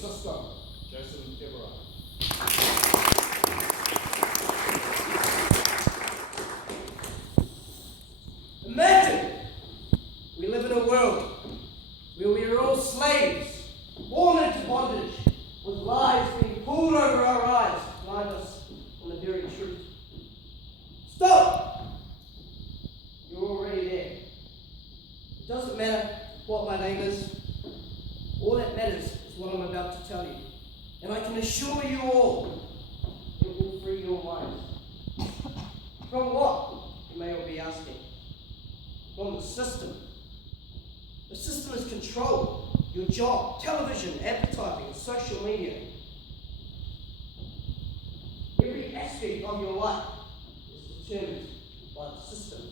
system. Joseph and Deborah. Imagine we live in a world where we are all slaves, born into bondage, with lies being pulled over our eyes to blind us from the very truth. Stop! You're already there. It doesn't matter what my name is. All that matters is what I'm about to tell you. And I can assure you all, it will free your minds. From what? You may all be asking. From the system. The system is controlled. Your job, television, advertising, and social media. Every aspect of your life is determined by the system.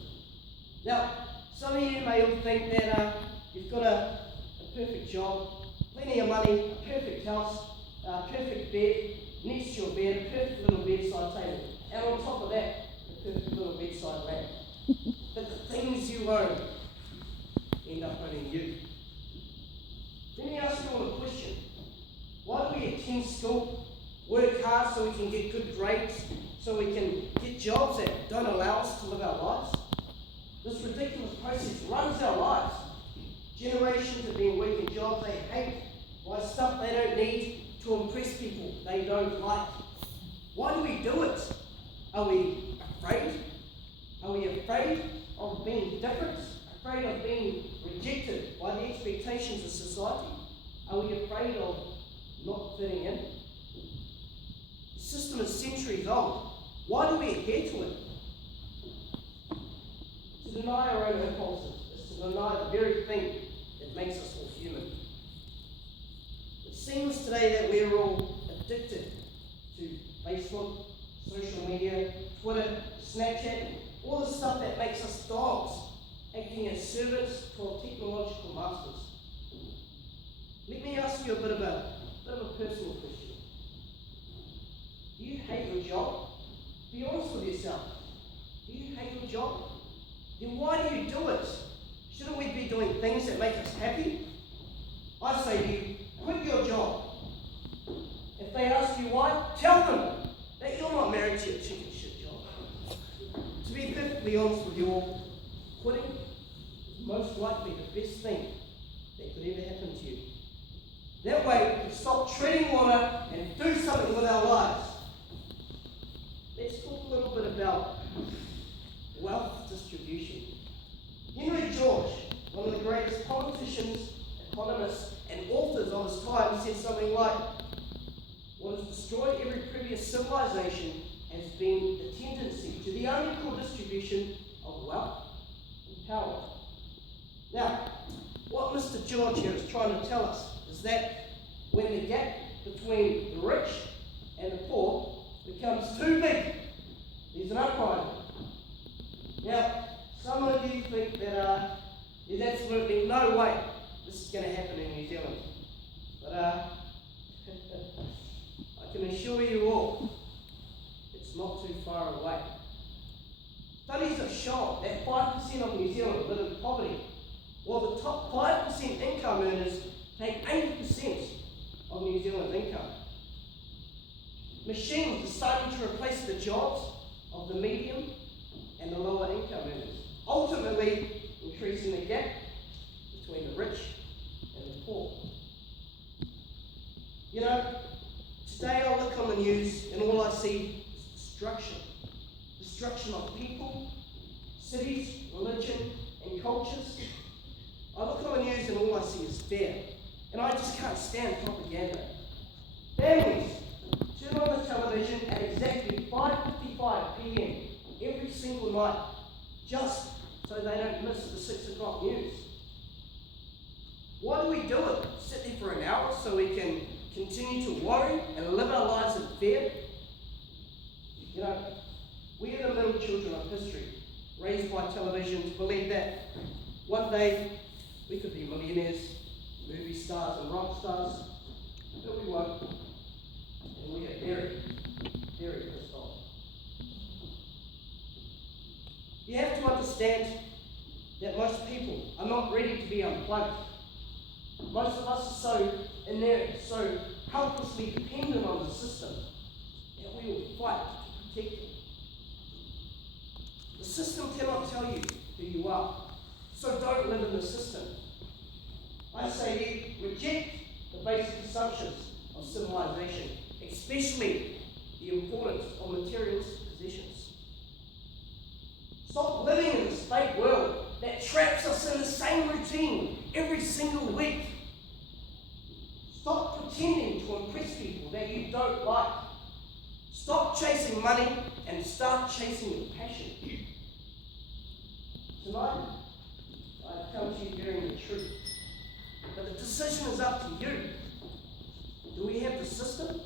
Now, some of you may all think that you've got a perfect job, plenty of money, a perfect house, a perfect bed, next to your bed, a perfect little bedside table, and on top of that, a perfect little bedside lamp. But the things you own end up owning you. Let me ask you all a question. Why do we attend school, work hard so we can get good grades, so we can get jobs that don't allow us to live our lives? This ridiculous process runs our lives. Generations have been working jobs they hate, buy stuff they don't need to impress people they don't like. Why do we do it? Are we afraid? Are we afraid of being different? Afraid of being rejected by the expectations of society? Are we afraid of not fitting in? The system is centuries old. Why do we adhere to it? To deny our own impulses is to deny the very thing that makes us all human. It seems today that we're all addicted to Facebook, social media, Twitter, Snapchat, all the stuff that makes us dogs, acting as servants for technological masters. Let me ask you a bit of a personal question. Do you hate your job? Be honest with yourself. Do you hate your job? Then why do you do it? Shouldn't we be doing things that make us happy? I say to you, quit your job. If they ask you why, tell them that you're not married to your chicken shit job. To be perfectly honest with you all, quitting is most likely the best thing that could ever happen to you. That way we can stop treading water and do something with our lives. Let's talk a little bit about wealth distribution. Henry George, one of the greatest politicians, economists, and authors of his time, said something like, "What has destroyed every previous civilization has been the tendency to the unequal distribution of wealth and power." Now, what Mr. George here is trying to tell us is that when the gap between the rich and the poor becomes too big, there's an uprising. Now, some of you think that there's absolutely no way this is going to happen in New Zealand. But I can assure you all, it's not too far away. Studies have shown that 5% of New Zealand live in poverty, while the top 5% income earners take 80% of New Zealand's income. Machines are starting to replace the jobs of the medium and the lower income earners, ultimately increasing the gap between the rich and the poor. You know, today I look on the news and all I see is destruction. Destruction of people, cities, religion, and cultures. I look on the news and all I see is fear. And I just can't stand propaganda. Families turn on the television at exactly 5:55 p.m. every single night, just so they don't miss the 6 o'clock news. Why do we do it? Sit there for an hour so we can continue to worry and live our lives in fear? You know, we are the little children of history, raised by television to believe that one day we could be millionaires, movie stars and rock stars, but we won't. And we are very, very pissed off. You have to understand that most people are not ready to be unplugged. Most of us are so and they're so helplessly dependent on the system that we will fight to protect them. The system cannot tell you who you are, so don't live in the system. I say reject the basic assumptions of civilization, especially the importance of materialistic possessions. Stop living in this fake world that traps us in the same routine every single week. Stop pretending to impress people that you don't like. Stop chasing money and start chasing your passion. Tonight, I've come to you bearing the truth. But the decision is up to you. Do we have the system